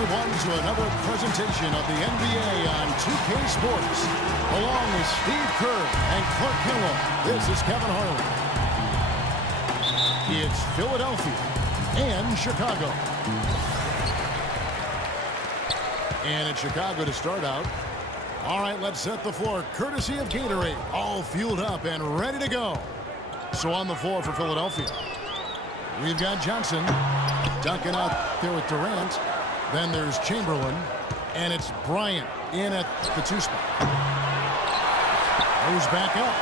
everyone to another presentation of the NBA on 2K Sports. Along with Steve Kerr and Clark Kinlaw, this is Kevin Harlan. It's Philadelphia and Chicago. And it's Chicago to start out. All right, let's set the floor courtesy of Gatorade. All fueled up and ready to go. So on the floor for Philadelphia, we've got Johnson. Duncan out there with Durant. Then there's Chamberlain. And it's Bryant in at the 2 spot. Goes back up.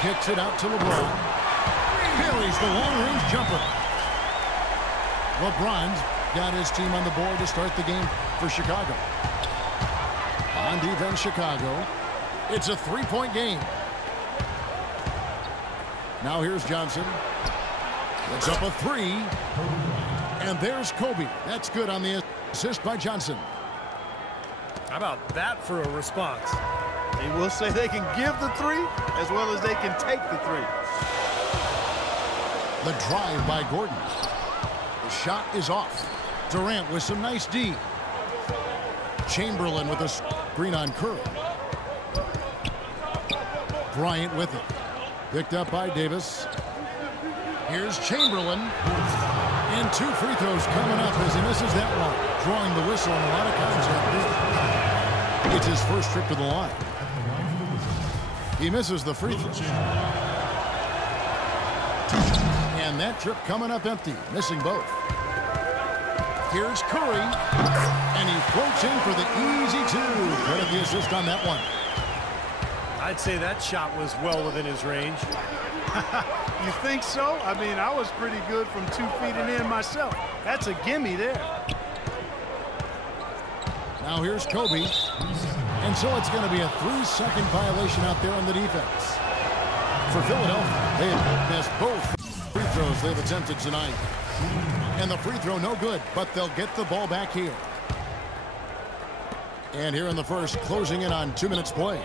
Kicks it out to LeBron. Buries the long-range jumper. LeBron's got his team on the board to start the game for Chicago. On defense, Chicago. It's a 3-point game. Now here's Johnson. It's up a 3. And there's Kobe. That's good on the assist by Johnson. How about that for a response? They will say they can give the 3 as well as they can take the 3. The drive by Gordon. The shot is off. Durant with some nice D. Chamberlain with a screen on Curry. Bryant with it. Picked up by Davis. Here's Chamberlain. And 2 free throws coming up as he misses that one. Drawing the whistle and a lot of contact. It's his first trip to the line. He misses the free throw. And that trip coming up empty. Missing both. Here's Curry. And he floats in for the easy 2. Credit the assist on that one. I'd say that shot was well within his range. You think so? I mean, I was pretty good from 2 feet and in myself. That's a gimme there. Now here's Kobe. And so it's going to be a 3-second violation out there on the defense. For Philadelphia, they have missed both free throws they've attempted tonight. And the free throw no good, but they'll get the ball back here. And here in the first, closing in on 2 minutes play.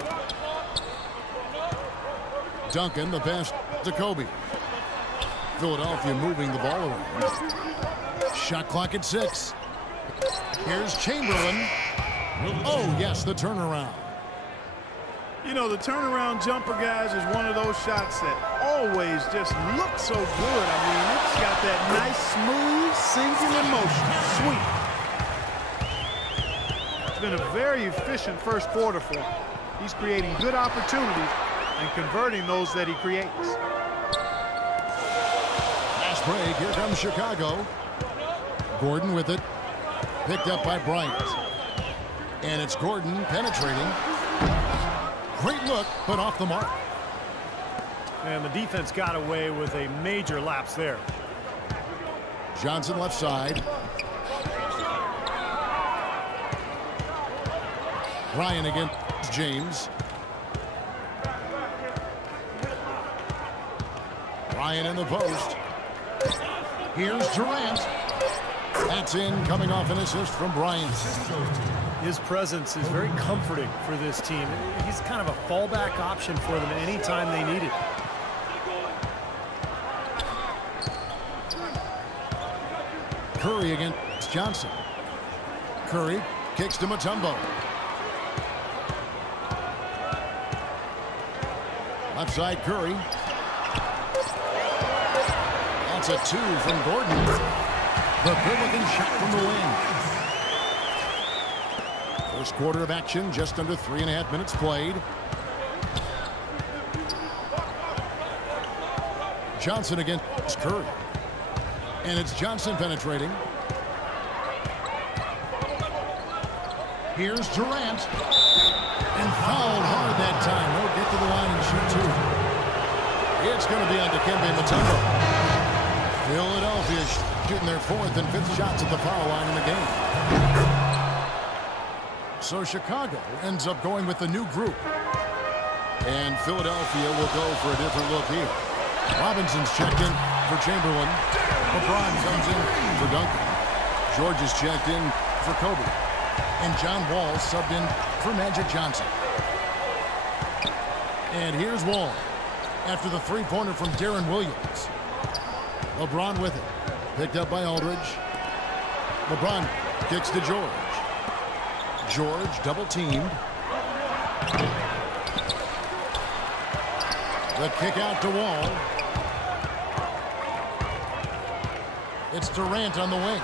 Duncan, the pass to Kobe. Philadelphia moving the ball around. Shot clock at 6. Here's Chamberlain. Oh, yes, the turnaround. You know, the turnaround jumper, guys, is one of those shots that always just look so good. I mean, it's got that nice, smooth, singular motion. Sweet. It's been a very efficient first quarter for him. He's creating good opportunities and converting those that he creates. Fast break. Here comes Chicago. Gordon with it. Picked up by Bryant. And it's Gordon penetrating. Great look, but off the mark. And the defense got away with a major lapse there. Johnson left side. Ryan against James. Ryan in the post. Here's Durant. That's in, coming off an assist from Bryant. His presence is very comforting for this team. He's kind of a fallback option for them anytime they need it. Curry against Johnson. Curry kicks to Mutombo. Left side Curry. That's a 2 from Gordon. The good-looking shot from the wing. First quarter of action, just under 3.5 minutes played. Johnson against Curry. And it's Johnson penetrating. Here's Durant. And fouled hard that time. He'll get to the line and shoot 2. It's going to be on Dikembe Mutombo. Philadelphia shooting their 4th and 5th shots at the foul line in the game. So Chicago ends up going with the new group. And Philadelphia will go for a different look here. Robinson's checked in for Chamberlain. LeBron comes in for Duncan. George is checked in for Kobe. And John Wall subbed in for Magic Johnson. And here's Wall after the 3-pointer from Darren Williams. LeBron with it. Picked up by Aldridge. LeBron Kicks to George. George double teamed. The kick out to Wall. It's Durant on the wing.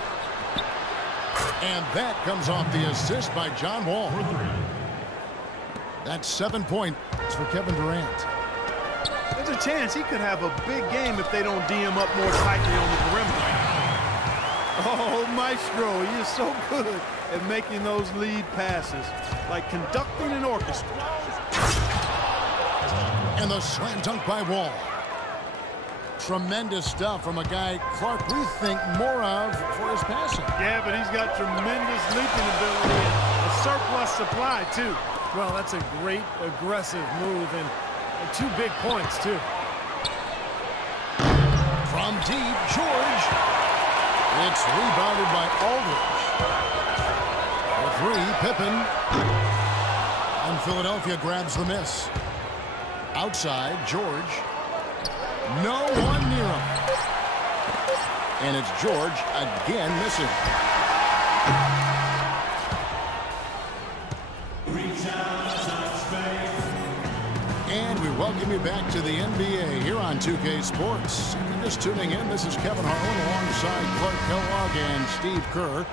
And that comes off the assist by John Wall. That's 7 points for Kevin Durant. There's a chance he could have a big game if they don't D him up more tightly on the perimeter. Oh, Maestro, he is so good at making those lead passes, like conducting an orchestra. And the slam dunk by Wall. Tremendous stuff from a guy Clark we think more of for his passing. Yeah, but he's got tremendous leaping ability and a surplus supply, too. Well, that's a great aggressive move and 2 big points, too. From deep, George. It's rebounded by Aldridge. For 3, Pippen. And Philadelphia grabs the miss. Outside, George. No one near him. And it's George again missing. And we welcome you back to the NBA here on 2K Sports. If you're just tuning in, this is Kevin Harlan alongside Clark Kellogg and Steve Kerr.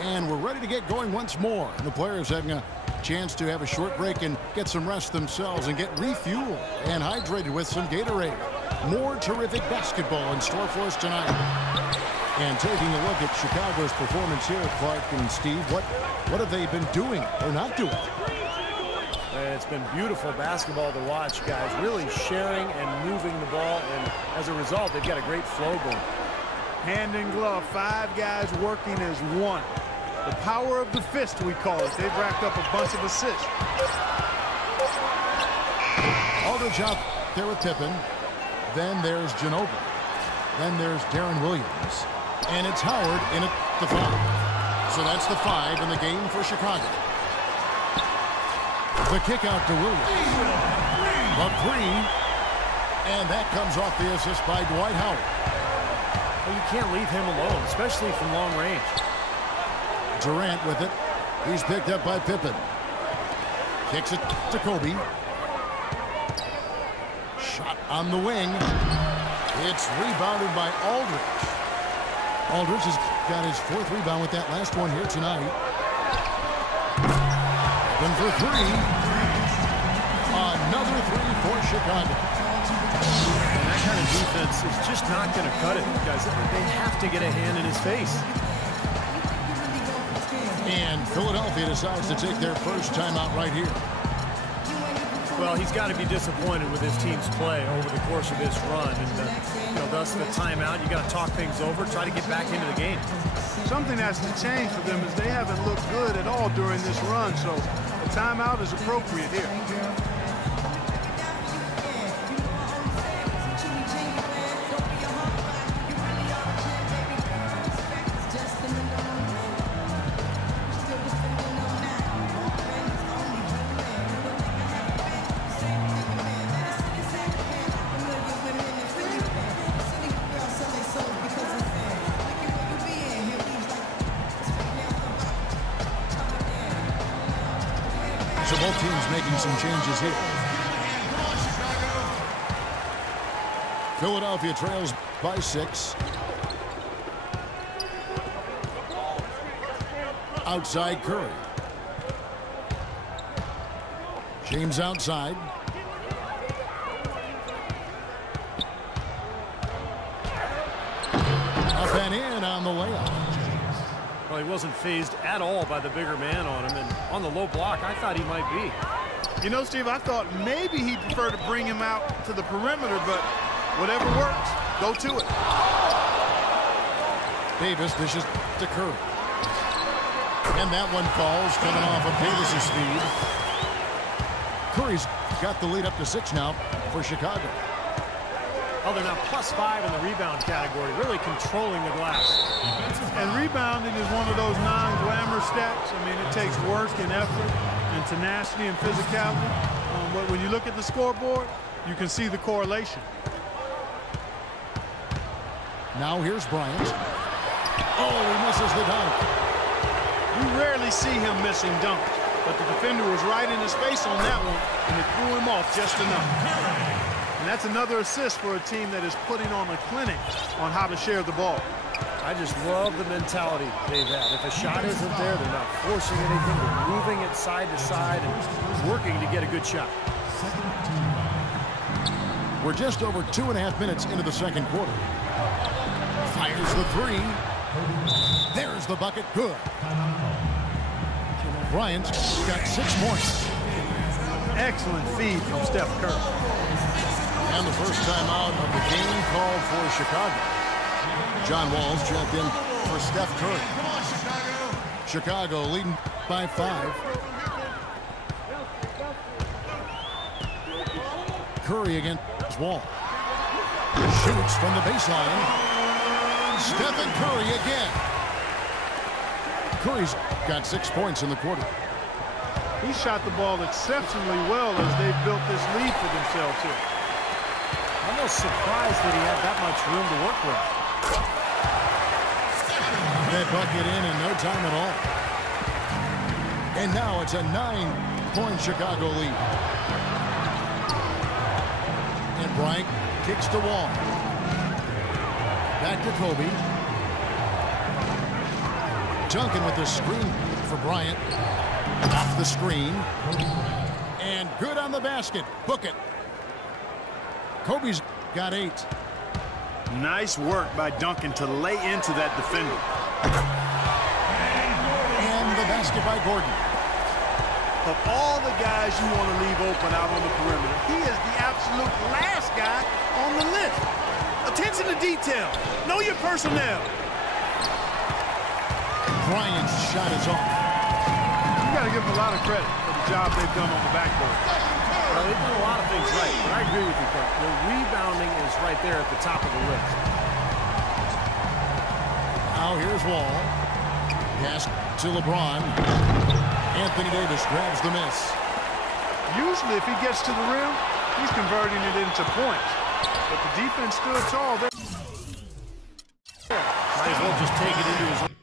And we're ready to get going once more. The players having a chance to have a short break and get some rest themselves and get refueled and hydrated with some Gatorade. More terrific basketball in store for us tonight. And taking a look at Chicago's performance here, Clark and Steve, what have they been doing or not doing? It's been beautiful basketball to watch, guys. Really sharing and moving the ball, and as a result, they've got a great flow going. Hand in glove, 5 guys working as one. The power of the fist, we call it. They've racked up a bunch of assists. Aldridge out there with Pippen. Then there's Ginobili. Then there's Darren Williams. And it's Howard in at the 5. So that's the 5 in the game for Chicago. The kick out to Williams. The 3. And that comes off the assist by Dwight Howard. Well, you can't leave him alone, especially from long range. Durant with it. He's picked up by Pippen. Kicks it to Kobe. Shot on the wing. It's rebounded by Aldridge. Aldridge has got his 4th rebound with that last one here tonight. Open for 3. Another 3 for Chicago. And that kind of defense is just not going to cut it, guys. They have to get a hand in his face. And Philadelphia decides to take their first timeout right here. Well, he's got to be disappointed with his team's play over the course of this run. And, thus the timeout. You got to talk things over, try to get back into the game. Something has to change for them as they haven't looked good at all during this run. So a timeout is appropriate here. So both teams making some changes here. Philadelphia trails by 6. Outside Curry. James outside. Up and in on the layup. Well, he wasn't phased at all by the bigger man on him, and on the low block, I thought he might be. You know, Steve, I thought maybe he'd prefer to bring him out to the perimeter, but whatever works, go to it. Davis dishes to Curry. And that one falls, coming off of Davis's feed. Curry's got the lead up to 6 now for Chicago. Oh, they're now +5 in the rebound category, really controlling the glass. And rebounding is one of those non-glamour stats. I mean, it takes work and effort and tenacity and physicality. But when you look at the scoreboard, you can see the correlation. Now here's Bryant. Oh, he misses the dunk. You rarely see him missing dunks, but the defender was right in his face on that one, and it threw him off just enough. And that's another assist for a team that is putting on a clinic on how to share the ball. I just love the mentality they've had. If a shot isn't there, they're not forcing anything. They're moving it side to side and working to get a good shot. We're just over 2.5 minutes into the second quarter. Fires the three. There's the bucket. Good. Bryant's got 6 points. Excellent feed from Steph Curry. And the first timeout of the game called for Chicago. John Wall's checked in for Steph Curry. Chicago leading by 5. Curry against Wall. Shoots from the baseline. Stephen Curry again. Curry's got 6 points in the quarter. He shot the ball exceptionally well as they've built this lead for themselves here. Almost surprised that he had that much room to work with. That bucket in no time at all. And now it's a 9-point Chicago lead. And Bryant kicks to Wall. Back to Kobe. Duncan with the screen for Bryant. Off the screen. And good on the basket. Book it. Kobe's got 8. Nice work by Duncan to lay into that defender. And the basket by Gordon. Of all the guys you want to leave open out on the perimeter, he is the absolute last guy on the list. Attention to detail. Know your personnel. Bryant's shot is off. You got to give them a lot of credit for the job they've done on the backboard. Well, they've done a lot of things right, but I agree with you, Coach. The rebounding is right there at the top of the list. Now here's Wall. Pass to LeBron. Anthony Davis grabs the miss. Usually if he gets to the rim, he's converting it into points. But the defense stood tall there. Might as well just take it into his